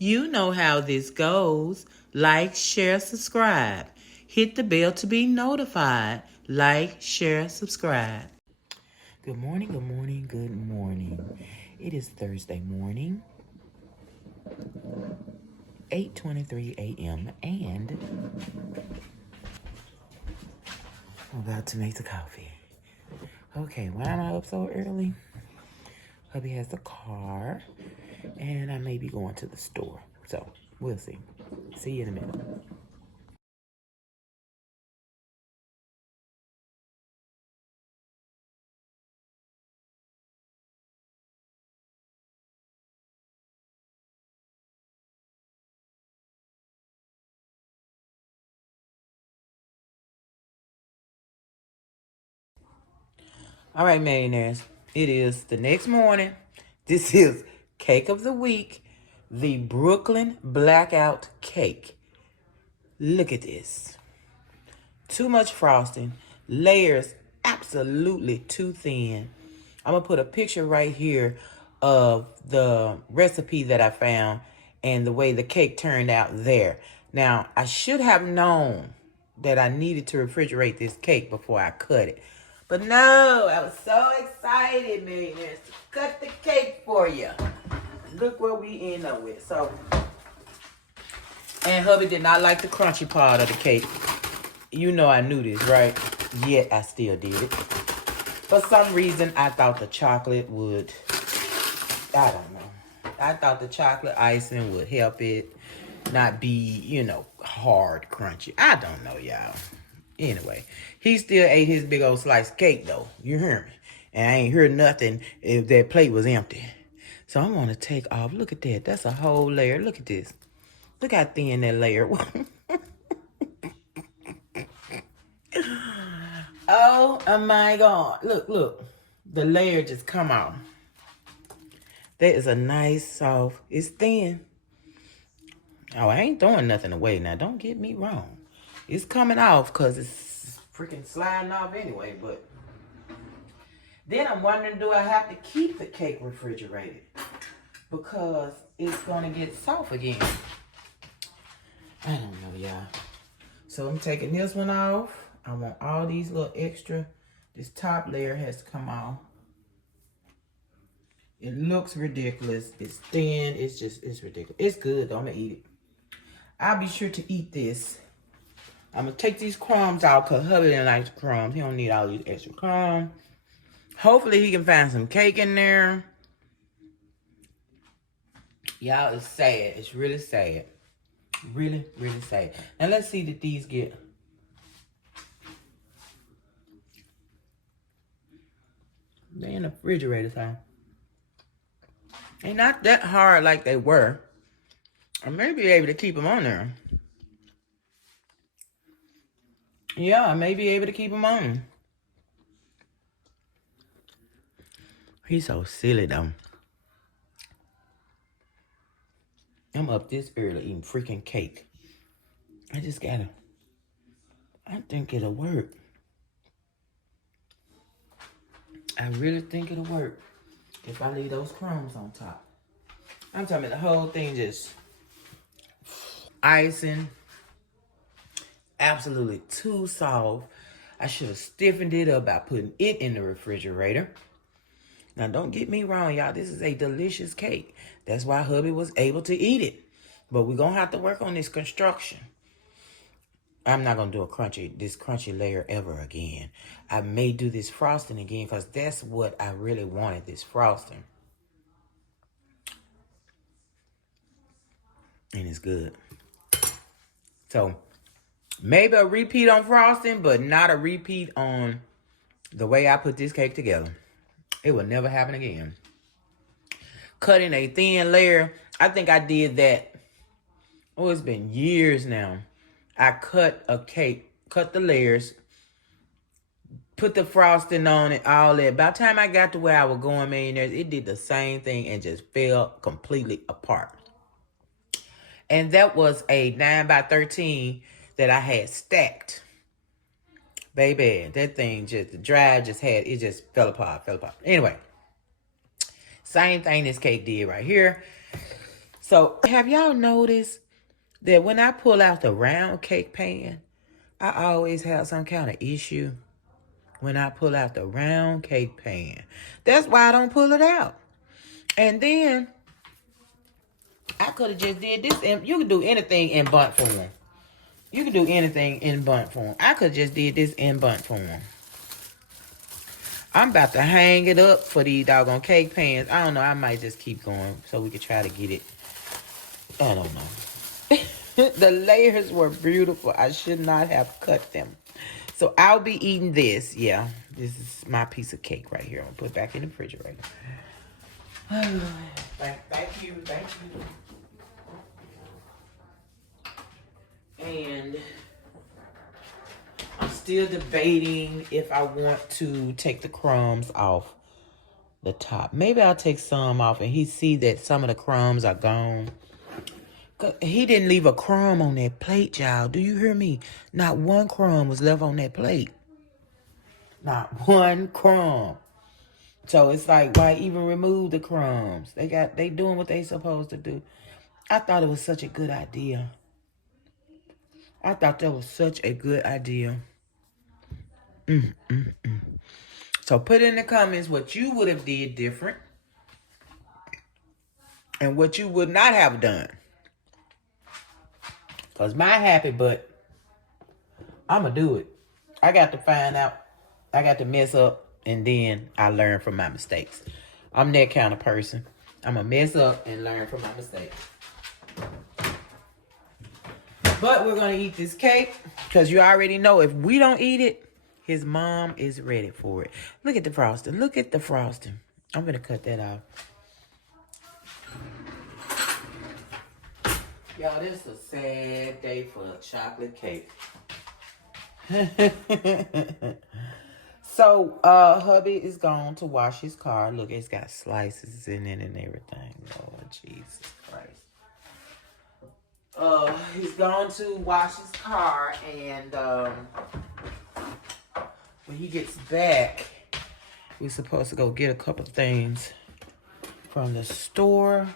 You know how this goes. Like, share, subscribe. Hit the bell to be notified. Like, share, subscribe. Good morning, good morning, good morning. It is Thursday morning, 8:23 a.m. and I'm about to make the coffee. Okay, why am I up so early? Hubby has the car, and I may be going to the store. So, we'll see. See you in a minute. All right, millionaires. It is the next morning. This is Cake of the Week, the Brooklyn Blackout Cake. Look at this. Too much frosting. Layers absolutely too thin. I'm going to put a picture right here of the recipe that I found and the way the cake turned out there. Now, I should have known that I needed to refrigerate this cake before I cut it. But no, I was so excited, millionaires, to cut the cake for you. Look what we end up with. And hubby did not like the crunchy part of the cake. You know I knew this, right? Yet I still did it. For some reason, I thought the chocolate would, I don't know. I thought the chocolate icing would help it not be, hard crunchy. I don't know, y'all. Anyway, he still ate his big old slice of cake, though. You hear me? And I ain't heard nothing if that plate was empty. So I'm going to take off. Look at that. That's a whole layer. Look at this. Look how thin that layer was. Oh my God. Look. The layer just come out. That is a nice, soft, it's thin. Oh, I ain't throwing nothing away now. Don't get me wrong. It's coming off because it's freaking sliding off anyway, but then I'm wondering, do I have to keep the cake refrigerated? Because it's going to get soft again. I don't know, y'all. So I'm taking this one off. I want all these little extra. This top layer has to come off. It looks ridiculous. It's thin. It's ridiculous. It's good though. I'm going to eat it. I'll be sure to eat this. I'm going to take these crumbs out because hubby didn't like the crumbs. He don't need all these extra crumbs. Hopefully he can find some cake in there. Y'all, it's sad. It's really sad. Really, really sad. Now let's see that these get... They're in the refrigerator time. They're not that hard like they were. I may be able to keep them on there. Yeah, I may be able to keep them on. He's so silly though. I'm up this early eating freaking cake. I think it'll work. I really think it'll work if I leave those crumbs on top. I'm talking about the whole thing just icing. Absolutely too soft. I should have stiffened it up by putting it in the refrigerator. Now, don't get me wrong, y'all. This is a delicious cake. That's why hubby was able to eat it. But we're going to have to work on this construction. I'm not going to do this crunchy layer ever again. I may do this frosting again because that's what I really wanted, this frosting. And it's good. So, maybe a repeat on frosting, but not a repeat on the way I put this cake together. It will never happen again. Cutting a thin layer, I think I did that. Oh, it's been years now. I cut a cake, cut the layers, put the frosting on it, all that. By the time I got to where I was going, millionaires, it did the same thing and just fell completely apart. And that was a 9x13 that I had stacked. Baby, that thing the drive it just fell apart. Anyway, same thing this cake did right here. So have y'all noticed that when I pull out the round cake pan, I always have some kind of issue when I pull out the round cake pan. That's why I don't pull it out. And then I could have just did this. And you can do anything in bundt form. You can do anything in bundt form. I could just did this in bundt form. I'm about to hang it up for these doggone cake pans. I don't know. I might just keep going so we can try to get it. I don't know. The layers were beautiful. I should not have cut them. So I'll be eating this. Yeah, this is my piece of cake right here. I'll put it back in the refrigerator. Thank you. And I'm still debating if I want to take the crumbs off the top. Maybe I'll take some off and he see that some of the crumbs are gone. He didn't leave a crumb on that plate, y'all. Do you hear me? Not one crumb was left on that plate. Not one crumb. So it's like, why even remove the crumbs? They doing what they supposed to do. I thought it was such a good idea. I thought that was such a good idea. So put in the comments what you would have did different and what you would not have done. Because my happy butt, I'm going to do it. I got to find out. I got to mess up and then I learn from my mistakes. I'm that kind of person. I'm going to mess up and learn from my mistakes. But we're going to eat this cake because you already know if we don't eat it, his mom is ready for it. Look at the frosting. Look at the frosting. I'm going to cut that off. Y'all, this is a sad day for a chocolate cake. So, hubby is gone to wash his car. Look, it's got slices in it and everything. Lord Jesus Christ. He's gone to wash his car, and when he gets back, we're supposed to go get a couple things from the store.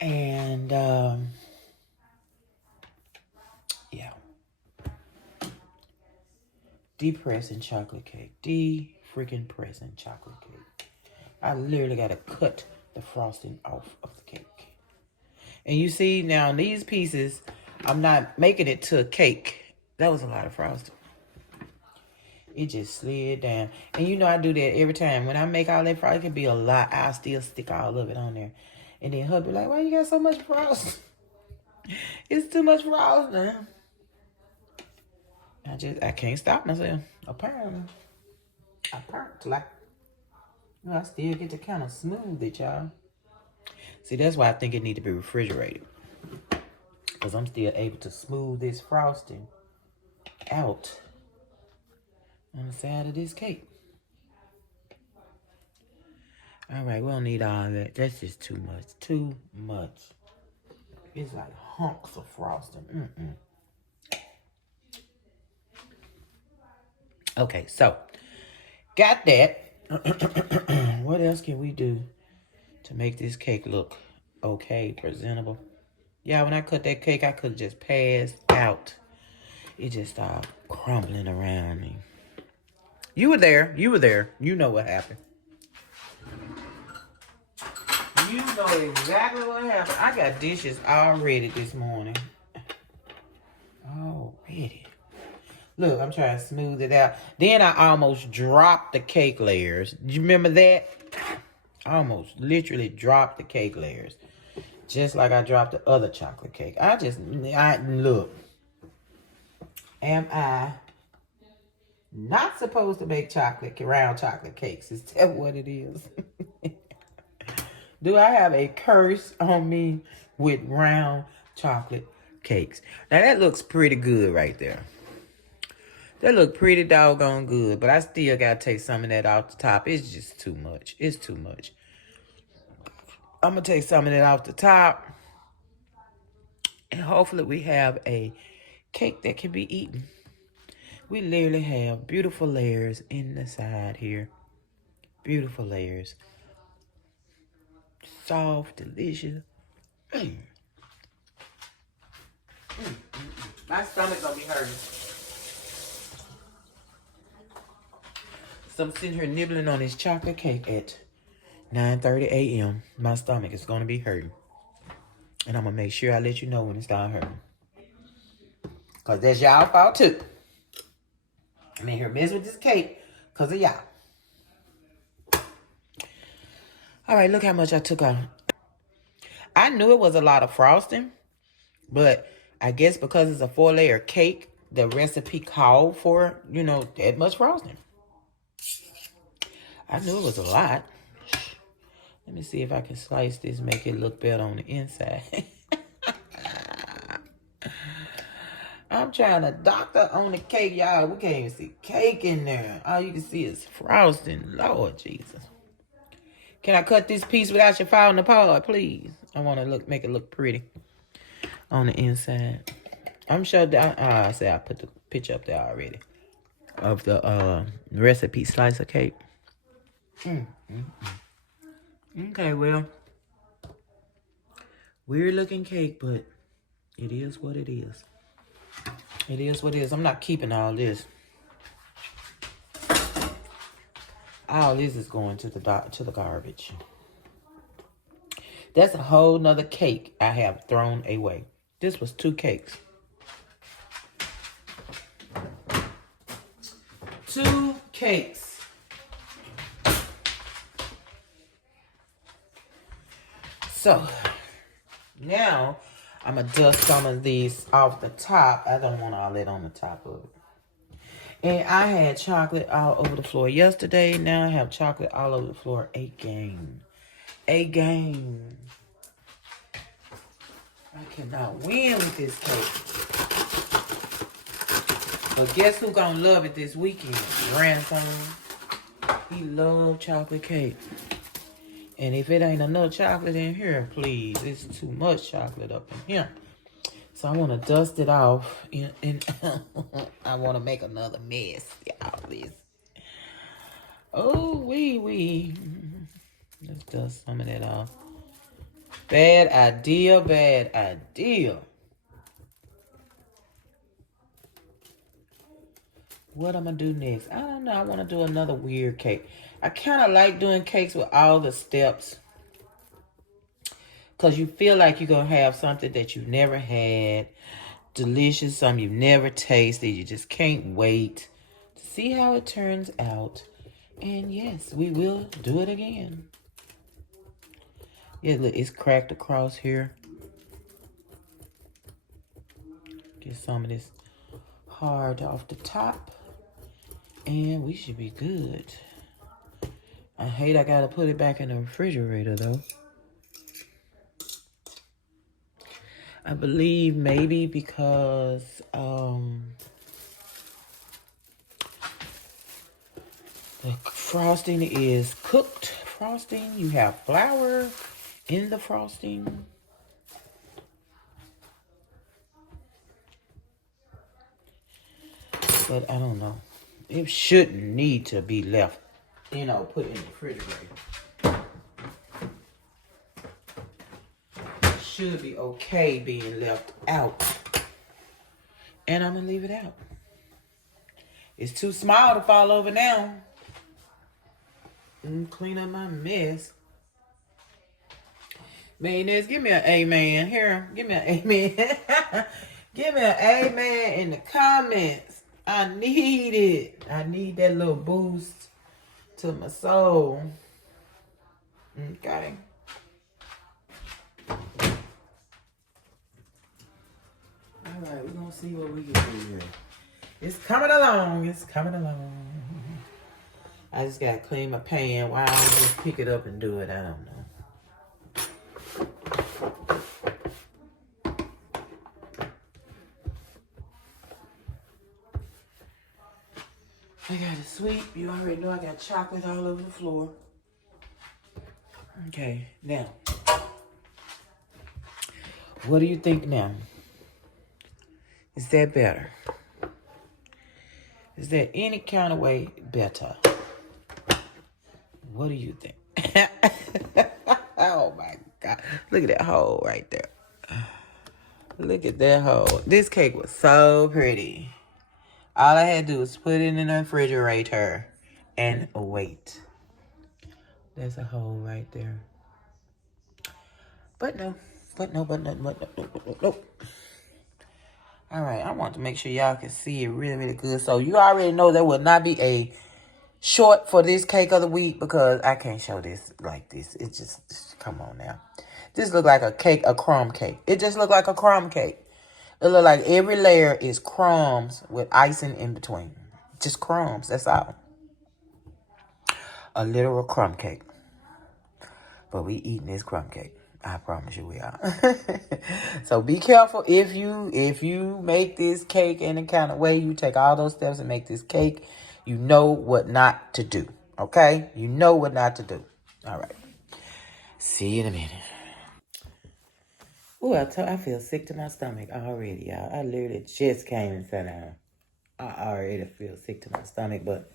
And, yeah. De-pressing chocolate cake. De-freaking-pressing chocolate cake. I literally got to cut the frosting off of the cake. And you see, now these pieces, I'm not making it to a cake. That was a lot of frosting. It just slid down. And you know I do that every time. When I make all that frosting, it can be a lot. I'll still stick all of it on there. And then hubby like, why you got so much frosting? It's too much frosting. I can't stop myself. Apparently. I still get to kind of smooth it, y'all. See, that's why I think it need to be refrigerated. Because I'm still able to smooth this frosting out on the side of this cake. All right, we don't need all that. That's just too much. Too much. It's like hunks of frosting. Okay, so got that. What else can we do to make this cake look okay, presentable? Yeah, when I cut that cake, I could have just passed out. It just started crumbling around me. You were there. You know what happened. You know exactly what happened. I got dishes already this morning. Already. Look, I'm trying to smooth it out. Then I almost dropped the cake layers. Do you remember that? I almost literally dropped the cake layers. Just like I dropped the other chocolate cake. Look. Am I not supposed to make round chocolate cakes? Is that what it is? Do I have a curse on me with round chocolate cakes? Now that looks pretty good right there. That look pretty doggone good, but I still gotta take some of that off the top. It's just too much. It's too much. I'm gonna take some of that off the top, and hopefully we have a cake that can be eaten. We literally have beautiful layers in the side here. Beautiful layers. Soft, delicious. My stomach gonna be hurting. So I'm sitting here nibbling on this chocolate cake at 9:30 a.m. My stomach is gonna be hurting. And I'm gonna make sure I let you know when it starts hurting. Cause that's y'all fault too. I'm in here messing with this cake because of y'all. All right, look how much I took off. I knew it was a lot of frosting, but I guess because it's a 4-layer cake, the recipe called for, that much frosting. I knew it was a lot. Let me see if I can slice this, make it look better on the inside. I'm trying to doctor on the cake, y'all. We can't even see cake in there. All you can see is frosting. Lord Jesus. Can I cut this piece without you falling apart, please? I want to make it look pretty on the inside. I'm sure that I put the picture up there already of the recipe slice of cake. Okay, well, weird looking cake, but it is what it is. It is what it is. I'm not keeping all this. All this is going to the garbage. That's a whole nother cake I have thrown away. This was 2 cakes. 2 cakes. So, now I'm going to dust some of these off the top. I don't want all that on the top of it. And I had chocolate all over the floor yesterday. Now I have chocolate all over the floor again. Again. I cannot win with this cake. But guess who gonna love it this weekend? Grandson. He loves chocolate cake. And if it ain't enough chocolate in here, please. It's too much chocolate up in here. So I want to dust it off. And I want to make another mess. Y'all, please. Oh, wee. Let's dust some of that off. Bad idea, bad idea. What I'm going to do next? I don't know. I want to do another weird cake. I kind of like doing cakes with all the steps. Because you feel like you're going to have something that you've never had. Delicious, something you've never tasted. You just can't wait to see how it turns out. And yes, we will do it again. Yeah, look, it's cracked across here. Get some of this hard off the top. And we should be good. I hate I gotta put it back in the refrigerator though. I believe maybe because the frosting is cooked frosting. You have flour in the frosting. But I don't know. It shouldn't need to be left, put in the refrigerator. It should be okay being left out. And I'm going to leave it out. It's too small to fall over now. Clean up my mess. Mayonnaise, give me an amen. Here, give me an amen. Give me an amen in the comments. I need it. I need that little boost to my soul. Okay. Alright, we're going to see what we can do here. It's coming along. It's coming along. I just got to clean my pan. Why I don't just pick it up and do it, I don't know. I got to sweep. You already know I got chocolate all over the floor. Okay, now. What do you think now? Is that better? Is there any kind of way better? What do you think? Oh my God. Look at that hole right there. Look at that hole. This cake was so pretty. All I had to do was put it in the refrigerator and wait. There's a hole right there. But no. All right, I want to make sure y'all can see it really, really good. So you already know there will not be a short for this cake of the week because I can't show this like this. It just come on now. This look like a cake, a crumb cake. It just look like a crumb cake. It look like every layer is crumbs with icing in between. Just crumbs, that's all. A literal crumb cake. But we eating this crumb cake. I promise you we are. So be careful if you make this cake in the kind of way, you take all those steps and make this cake, you know what not to do. Okay? You know what not to do. All right. See you in a minute. Ooh, I feel sick to my stomach already, y'all. I literally just came and sat down. I already feel sick to my stomach, but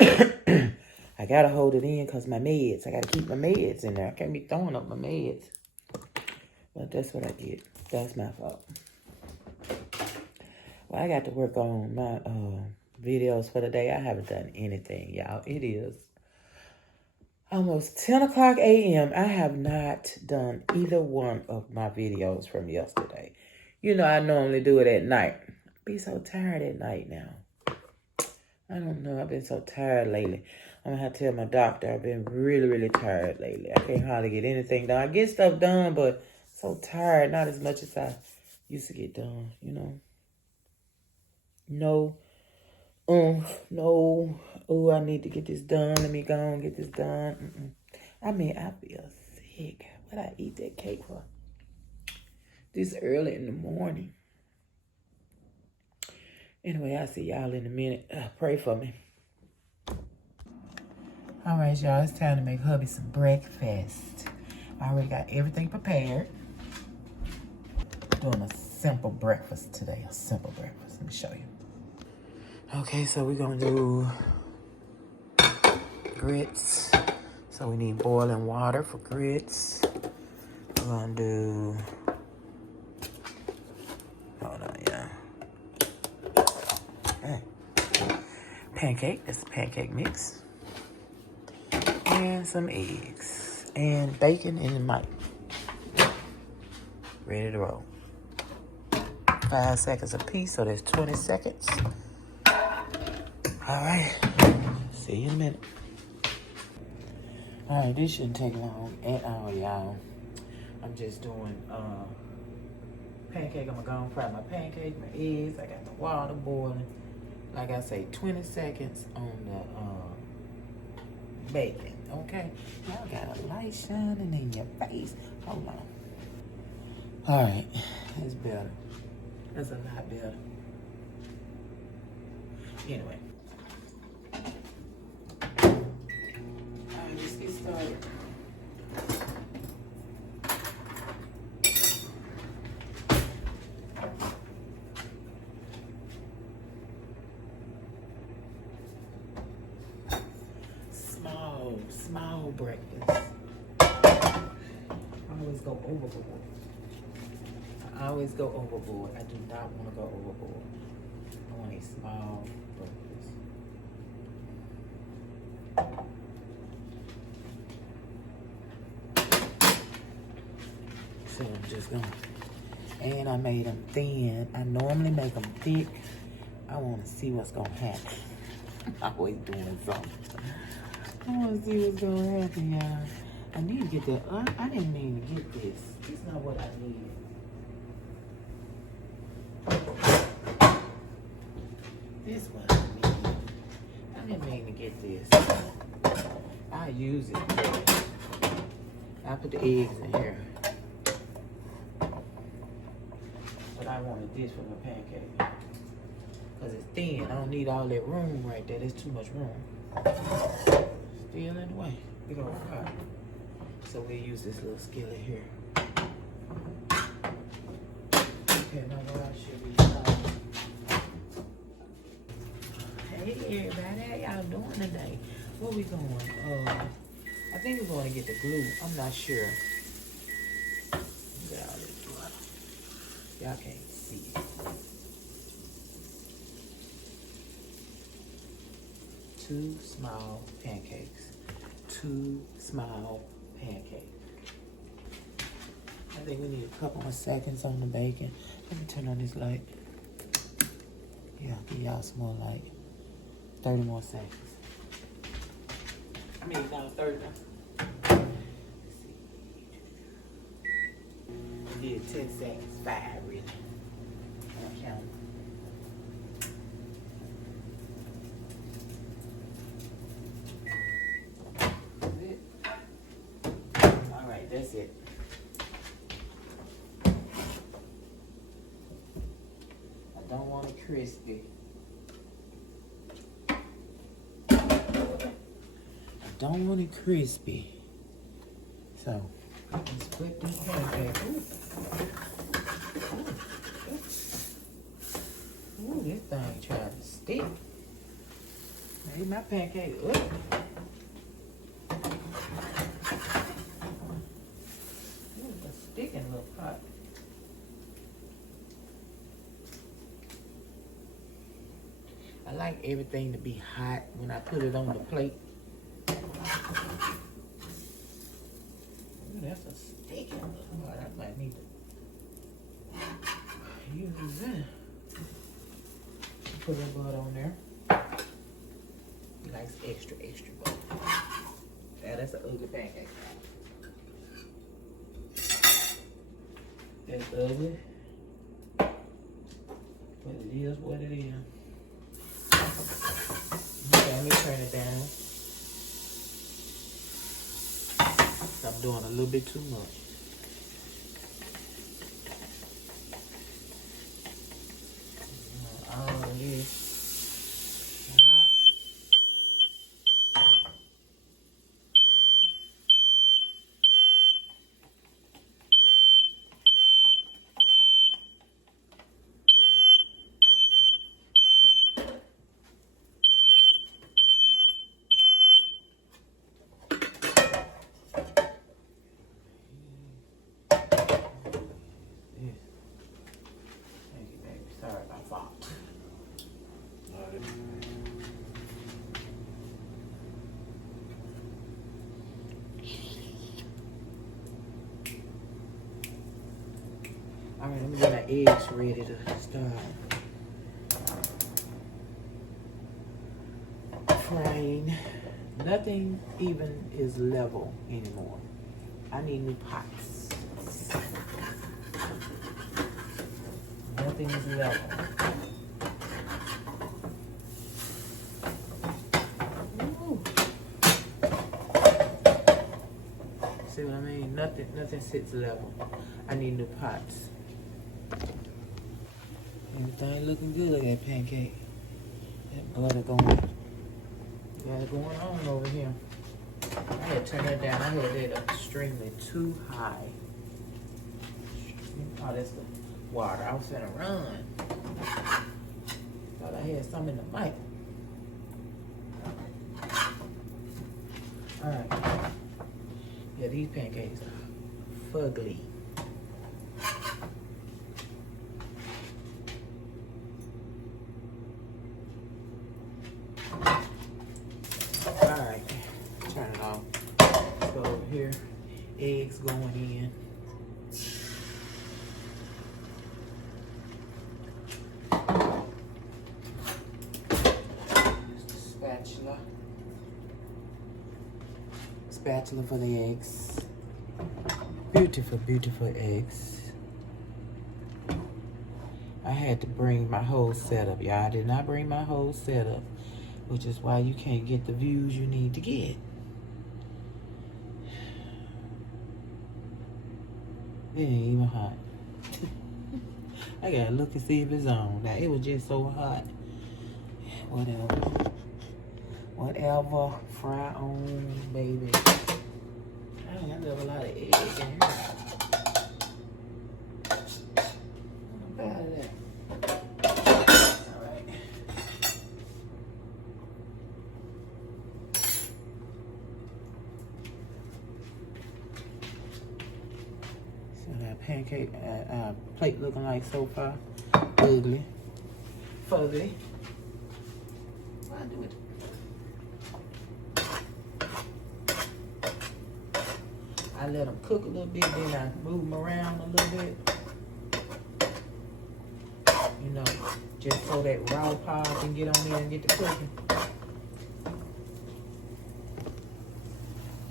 I gotta hold it in because my meds. I gotta keep my meds in there. I can't be throwing up my meds. But that's what I get. That's my fault. Well, I got to work on my videos for the day. I haven't done anything, y'all. It is almost 10 o'clock a.m. I have not done either one of my videos from yesterday. You know, I normally do it at night. Be so tired at night now. I don't know. I've been so tired lately. I'm going to have to tell my doctor I've been really, really tired lately. I can't hardly get anything done. I get stuff done, but so tired. Not as much as I used to get done, you know. No. Oh, I need to get this done. Let me go and get this done. I mean, I feel sick. What I eat that cake for? This early in the morning. Anyway, I'll see y'all in a minute. Pray for me. All right, y'all. It's time to make hubby some breakfast. I already got everything prepared. Doing a simple breakfast today. A simple breakfast. Let me show you. Okay, so we're going to do grits. So we need boiling water for grits. We're going to do... Hold on, yeah. Pancake. That's the pancake mix. And some eggs. And bacon in the mic. Ready to roll. 5 seconds a piece, so there's 20 seconds. All right. See you in a minute. All right, this shouldn't take long at all, y'all. I'm just doing pancake. I'm going to fry my pancake, my eggs. I got the water boiling. Like I say, 20 seconds on the bacon, okay? Y'all got a light shining in your face. Hold on. All right, it's better. That's a lot better. Anyway. All right, let's get started. Small breakfast. I always go overboard. I always go overboard. I do not want to go overboard. I want a small breakfast. So I'm just going. And I made them thin. I normally make them thick. I want to see what's going to happen. I'm always doing something. I want to see what's going to happen, y'all. I need to get that. I didn't mean to get this. It's not what I needed. This one I need. I didn't mean to get this. I use it. I put the eggs in here. But I wanted this for my pancake. Because it's thin. I don't need all that room right there. There's too much room. Still in the way. Big old fire. So we'll use this little skillet here. Okay, now what else should we start? Hey everybody, how y'all doing today? Where we going? I think we're going to get the glue. I'm not sure. y'all can't see it. 2 small pancakes. 2 small pancakes. I think we need a couple more seconds on the bacon. Let me turn on this light. Yeah, give y'all some more light. 30 more seconds. I mean, now 30. We did 10 seconds, 5 really. I'm counting. That's it. All right, that's it. I don't want it crispy. Don't want it crispy. So, let's flip this pancake. Ooh, this thing tried to stick. Made my pancake up. Ooh, it's a sticking little pot. I like everything to be hot when I put it on the plate. Ooh, that's a sticky little pot. I might need to use that. Put a little butter on there. He likes extra butter. Yeah, that's an ugly pancake. That's ugly. But it is what it is. Okay, let me turn it down. I'm doing a little bit too much. All this. All right, let me get my eggs ready to start frying. Nothing even is level anymore. I need new pots. Nothing is level. Ooh. See what I mean? Nothing sits level. I need new pots. Everything looking good, that pancake. That butter going. Got it going on over here. I had to turn that down. I had that extremely too high. Oh, that's the water. I was finna run. Thought I had some in the mic. Alright. Yeah, these pancakes are fugly. Alright. Turn it off. Let's go over here. Eggs going in. Spatula for the eggs. Beautiful, beautiful eggs. I had to bring my whole setup, y'all. I did not bring my whole setup, which is why you can't get the views you need to get. It ain't even hot. I gotta look and see if it's on. Now, it was just so hot. Whatever. Whatever. Fry on, baby. I love a lot of eggs in here. I'm proud of that. Alright. So that pancake plate looking like so far. Ugly. Fuzzy. What I do with it? I let them cook a little bit, then I move them around a little bit. You know, just so that raw pop can get on there and get the cooking.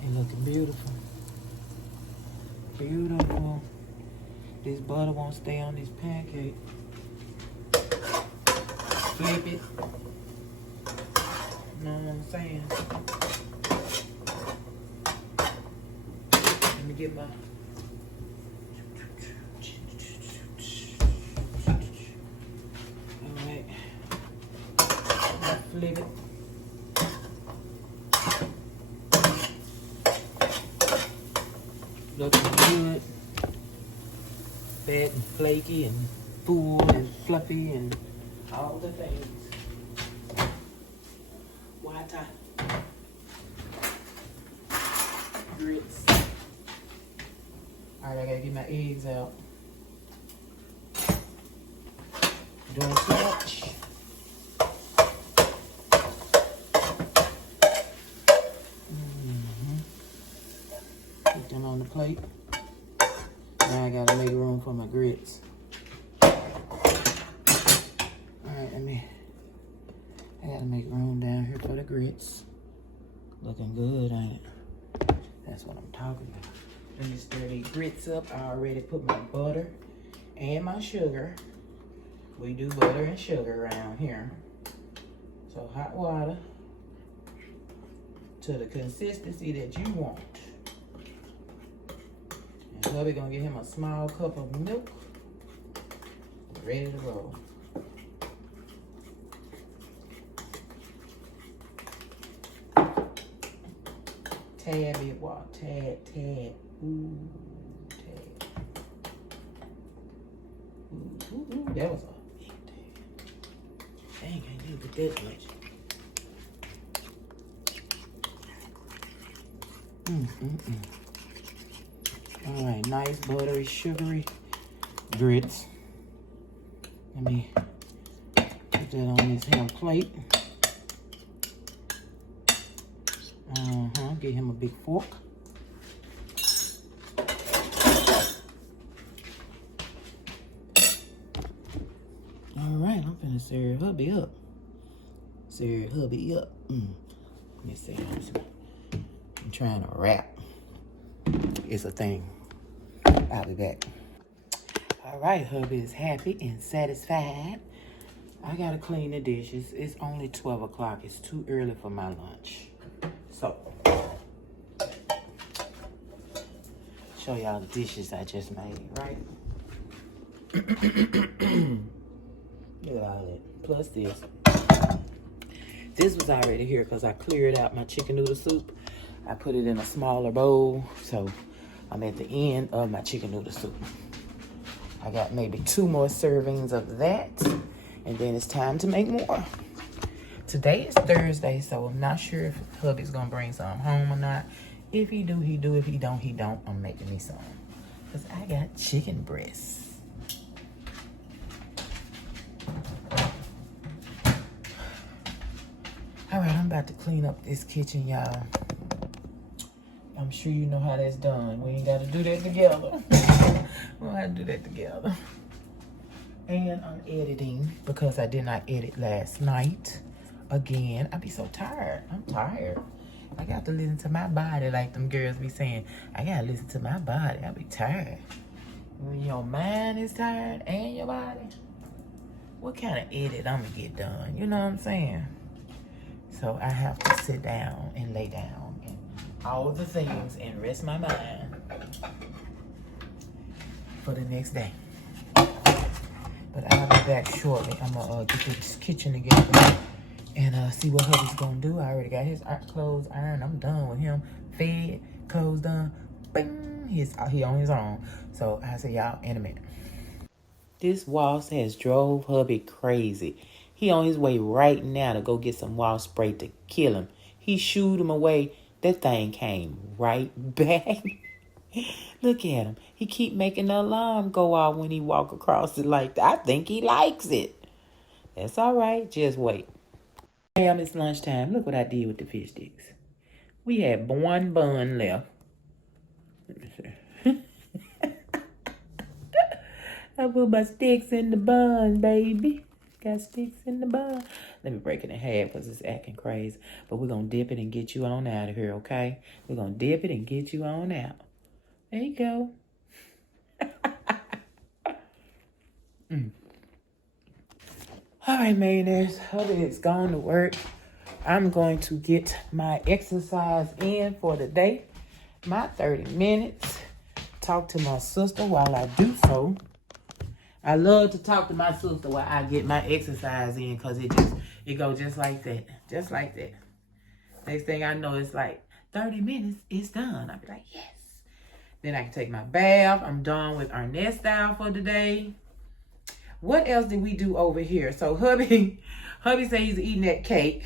And looking beautiful. Beautiful. This butter won't stay on this pancake. Flip it. You know what I'm saying? Let me get my... Alright. Flip it. Looking good. Fat and flaky and full and fluffy and all the things. Water. Grits. Alright, I gotta get my eggs out. Doing too much. Put them on the plate. Now I gotta make room for my grits. Alright, I gotta make room down here for the grits. Looking good, ain't it? That's what I'm talking about. Let me stir these grits up. I already put my butter and my sugar. We do butter and sugar around here. So hot water to the consistency that you want. And hubby gonna get him a small cup of milk. Ready to roll. Tad bit water. Tad. Ooh, tad. Ooh, that was a big tad. Dang, I didn't put that much. All right, nice buttery, sugary grits. Let me put that on this ham plate. Get him a big fork. All right, I'm finna serve hubby up. Serve hubby up. Let me see. I'm trying to wrap. It's a thing. I'll be back. All right, hubby is happy and satisfied. I gotta clean the dishes. It's only 12 o'clock. It's too early for my lunch. So, show y'all the dishes I just made, right? Look at all that. Plus this. This was already here because I cleared out my chicken noodle soup. I put it in a smaller bowl, so I'm at the end of my chicken noodle soup. I got maybe 2 more servings of that, and then it's time to make more. Today is Thursday, so I'm not sure if hubby's gonna bring some home or not. If he do, he do. If he don't, he don't. I'm making me some. Because I got chicken breasts. All right, I'm about to clean up this kitchen, y'all. I'm sure you know how that's done. We ain't got to do that together. We don't have to do that together. And I'm editing because I did not edit last night. Again, I be so tired. I'm tired. I got to listen to my body, like them girls be saying. I got to listen to my body. I be tired. When your mind is tired and your body, what kind of edit I'm going to get done? You know what I'm saying? So I have to sit down and lay down and all the things and rest my mind for the next day. But I'll be back shortly. I'm going to get this kitchen together and see what hubby's going to do. I already got his clothes ironed. I'm done with him. Fed, clothes done. Bing! He on his own. So I'll see y'all in a minute. This wasp has drove hubby crazy. He on his way right now to go get some wasp spray to kill him. He shooed him away. That thing came right back. Look at him. He keep making the alarm go off when he walk across it like that. I think he likes it. That's all right. Just wait. Damn, it's lunchtime. Look what I did with the fish sticks. We had one bun left. Let me see. I put my sticks in the bun, baby. Got sticks in the bun. Let me break it in half because it's acting crazy. But we're going to dip it and get you on out of here, okay? We're going to dip it and get you on out. There you go. All right, millionaires. Hubby is gone to work. I'm going to get my exercise in for the day. My 30 minutes. Talk to my sister while I do so. I love to talk to my sister while I get my exercise in because it goes just like that. Just like that. Next thing I know, it's like 30 minutes, it's done. I'll be like, yes. Then I can take my bath. I'm done with our nest style for the day. What else did we do over here? So hubby said he's eating that cake.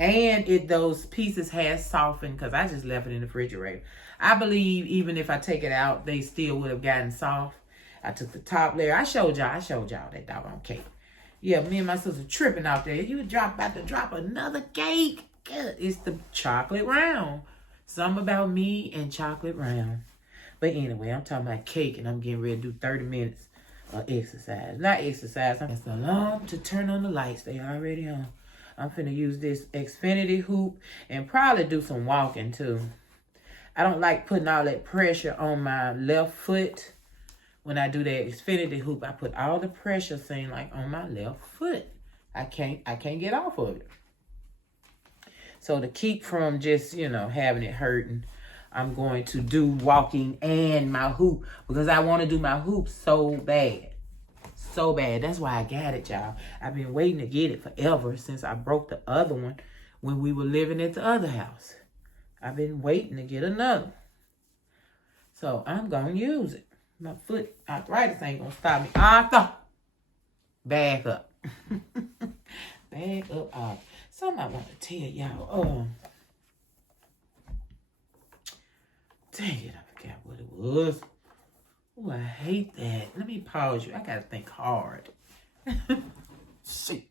And those pieces has softened because I just left it in the refrigerator. I believe even if I take it out, they still would have gotten soft. I took the top layer. I showed y'all that doggone cake. Yeah, me and my sister tripping out there. You about to drop another cake. Good. It's the chocolate round. Something about me and chocolate round. But anyway, I'm talking about cake and I'm getting ready to do 30 minutes of exercise. Not exercise. It's the alarm to turn on the lights. They already on. I'm finna use this Xfinity hoop and probably do some walking too. I don't like putting all that pressure on my left foot. When I do that Xfinity hoop, I put all the pressure seem like on my left foot. I can't get off of it. So to keep from just, having it hurting, I'm going to do walking and my hoop because I want to do my hoop so bad. So bad. That's why I got it, y'all. I've been waiting to get it forever since I broke the other one when we were living at the other house. I've been waiting to get another. So I'm going to use it. My foot arthritis ain't going to stop me. Arthur, back up. Back up, Arthur. Something I want to tell y'all. Dang it, I forgot what it was. Oh, I hate that. Let me pause you. I got to think hard. Shit.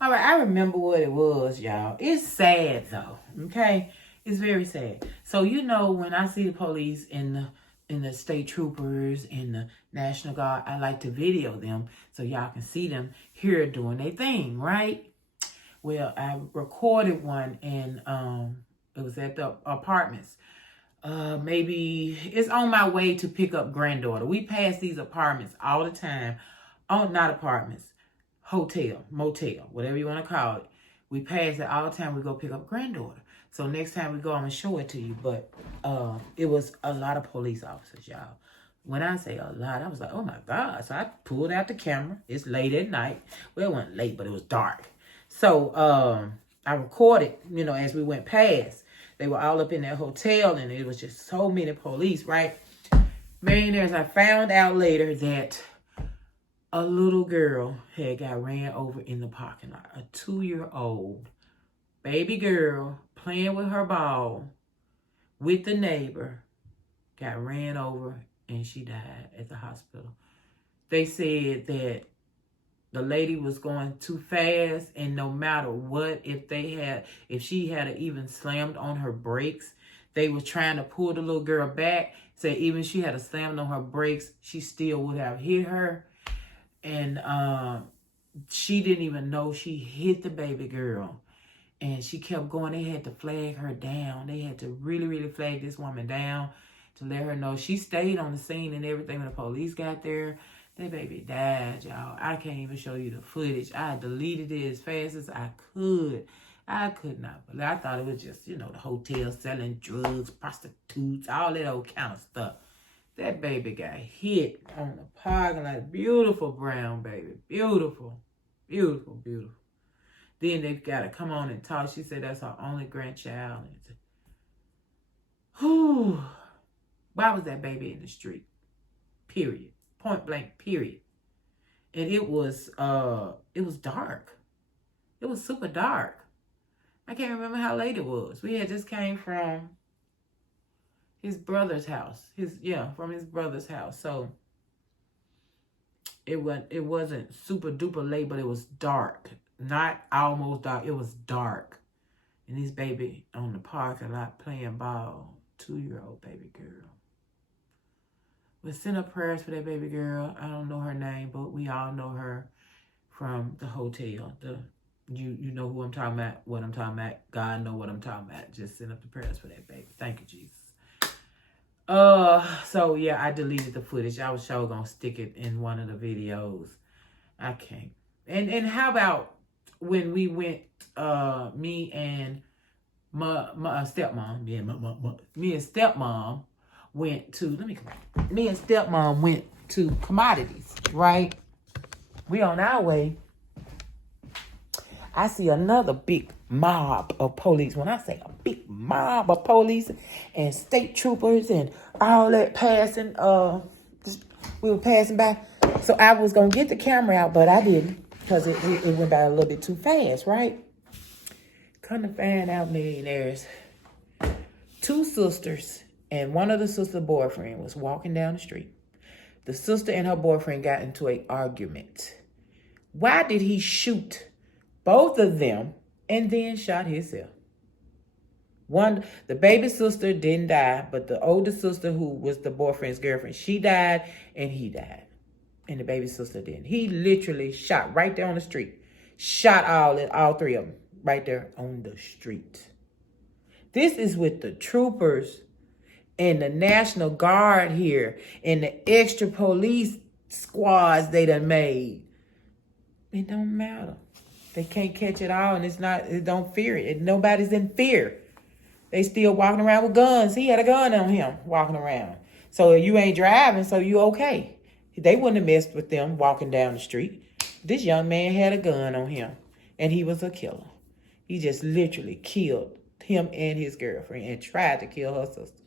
All right, I remember what it was, y'all. It's sad, though, okay? It's very sad. So, when I see the police and the state troopers and the National Guard, I like to video them so y'all can see them here doing their thing, right? Well, I recorded one and it was at the apartments. Maybe it's on my way to pick up granddaughter. We pass these apartments all the time. Oh, not apartments. Hotel, motel, whatever you want to call it. We pass it all the time. We go pick up granddaughter. So next time we go, I'm going to show it to you. But it was a lot of police officers, y'all. When I say a lot, I was like, oh my God. So I pulled out the camera. It's late at night. Well, it wasn't late, but it was dark. So I recorded, as we went past. They were all up in that hotel, and it was just so many police, right? Millionaires, I found out later that a little girl had got ran over in the parking lot. A 2-year-old baby girl playing with her ball with the neighbor got ran over, and she died at the hospital. They said that the lady was going too fast, and no matter what, if she had even slammed on her brakes, they were trying to pull the little girl back. Say even if she had slammed on her brakes, she still would have hit her. And she didn't even know she hit the baby girl. And she kept going. They had to flag her down. They had to really, really flag this woman down to let her know. She stayed on the scene and everything when the police got there. That baby died, y'all. I can't even show you the footage. I deleted it as fast as I could. I could not believe. I thought it was just, the hotel selling drugs, prostitutes, all that old kind of stuff. That baby got hit on the parking lot. Beautiful brown baby. Beautiful. Beautiful, beautiful. Then they've got to come on and talk. She said that's her only grandchild. Whew. Why was that baby in the street? Period. Point blank, period. And it was dark. It was super dark. I can't remember how late it was. We had just came from his brother's house. From his brother's house. So it wasn't super duper late, but it was dark. Not almost dark. It was dark. And this baby on the parking lot playing ball. 2-year-old baby girl. But send up prayers for that baby girl. I don't know her name, but we all know her from the hotel. You know who I'm talking about, what I'm talking about. God know what I'm talking about. Just send up the prayers for that baby. Thank you, Jesus. So yeah, I deleted the footage. I was sure gonna stick it in one of the videos. I can't. And how about when we went, me and my stepmom, me and stepmom went to, me and stepmom went to Commodities, right? We on our way. I see another big mob of police. When I say a big mob of police and state troopers and all that passing, we were passing by. So I was going to get the camera out, but I didn't because it went by a little bit too fast, right? Come to find out, millionaires, 2 sisters and one of the sister's boyfriend was walking down the street. The sister and her boyfriend got into an argument. Why did he shoot both of them and then shot himself? The baby sister didn't die, but the older sister, who was the boyfriend's girlfriend, she died and he died. And the baby sister didn't. He literally shot right there on the street. Shot all 3 of them right there on the street. This is with the troopers and the National Guard here and the extra police squads they done made. It don't matter. They can't catch it all, and it don't fear it. Nobody's in fear. They still walking around with guns. He had a gun on him walking around. So you ain't driving, so you okay. They wouldn't have messed with them walking down the street. This young man had a gun on him, and he was a killer. He just literally killed him and his girlfriend and tried to kill her sister.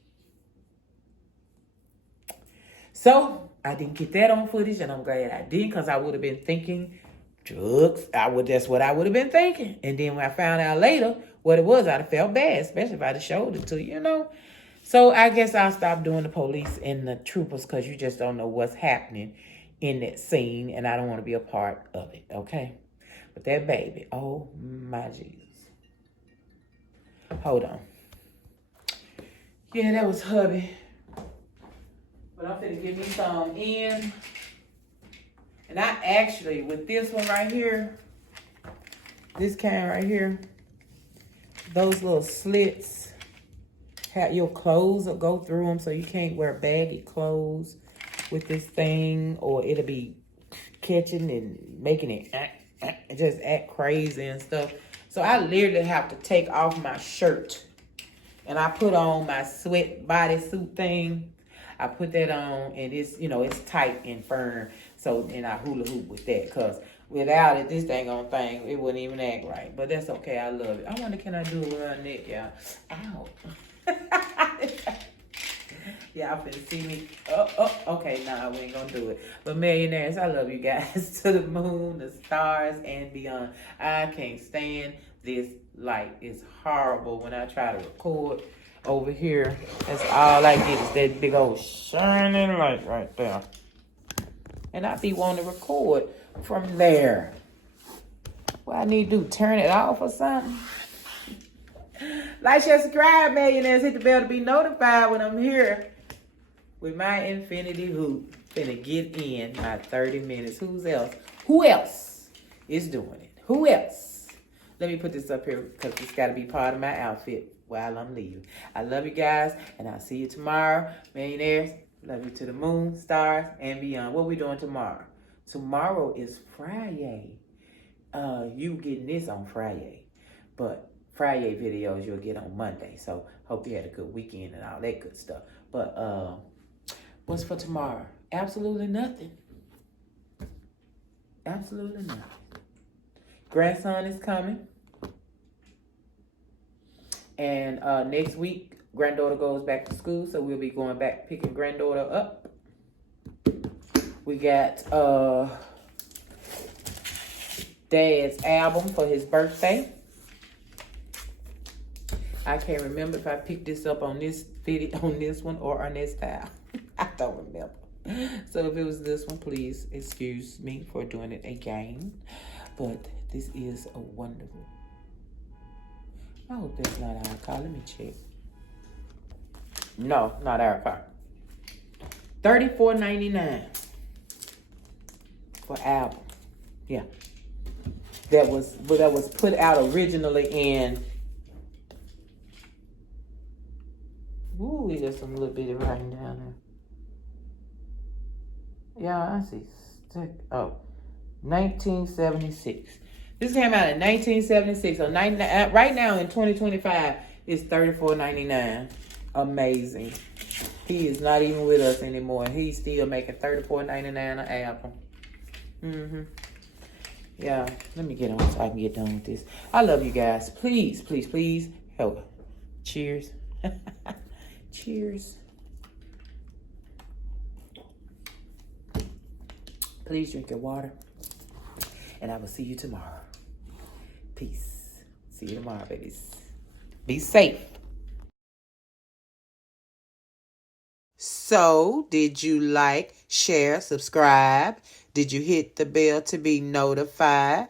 So I didn't get that on footage, and I'm glad I didn't, because I would have been thinking drugs. That's what I would have been thinking. And then when I found out later what it was, I'd have felt bad, especially if I'd have showed it to you, So I guess I'll stop doing the police and the troopers, because you just don't know what's happening in that scene, and I don't want to be a part of it, okay? But that baby, oh my Jesus. Hold on. Yeah, that was hubby. But I'm finna give me some in. And I actually, with this one right here, this can right here, those little slits, your clothes will go through them, so you can't wear baggy clothes with this thing, or it'll be catching and making it just act crazy and stuff. So I literally have to take off my shirt, and I put on my sweat bodysuit thing. I put that on, and it's tight and firm. So then I hula hoop with that, because without it, this dang on thing, it wouldn't even act right. But that's okay. I love it. I wonder, can I do it around neck, y'all? Ow. Y'all finna see me. Okay, nah, we ain't gonna do it. But millionaires, I love you guys to the moon, the stars, and beyond. I can't stand this light. It's horrible when I try to record over here. That's all I get is that big old shining light right there. And I be wanting to record from there. What I need to do, turn it off or something? Like, share, subscribe, millionaires. Hit the bell to be notified when I'm here with my infinity hoop. Finna get in my 30 minutes. Who else is doing it? Who else? Let me put this up here, because it's got to be part of my outfit while I'm leaving. I love you guys, and I'll see you tomorrow. Millionaires, love you to the moon, stars, and beyond. What we doing tomorrow? Tomorrow is Friday. You getting this on Friday, but Friday videos you'll get on Monday. So hope you had a good weekend and all that good stuff. But what's for tomorrow? Absolutely nothing. Absolutely nothing. Grandson is coming. And next week, granddaughter goes back to school, so we'll be going back picking granddaughter up. We got Dad's album for his birthday. I can't remember if I picked this up on this video, on this one, or on this style. I don't remember. So if it was this one, please excuse me for doing it again. But this is a wonderful. I hope that's not our car. Let me check. No, not our car. $34.99 for album. Yeah. That was put out originally in. Ooh, we got some little bitty writing down there. Yeah, I see. Oh, 1976. This came out in 1976. So right now in 2025, it's $34.99. Amazing. He is not even with us anymore. He's still making $34.99 an album. Yeah, let me get on so I can get done with this. I love you guys. Please, please, please help. Cheers. Cheers. Please drink your water. And I will see you tomorrow. Peace. See you tomorrow, babies. Be safe. So, did you like, share, subscribe? Did you hit the bell to be notified?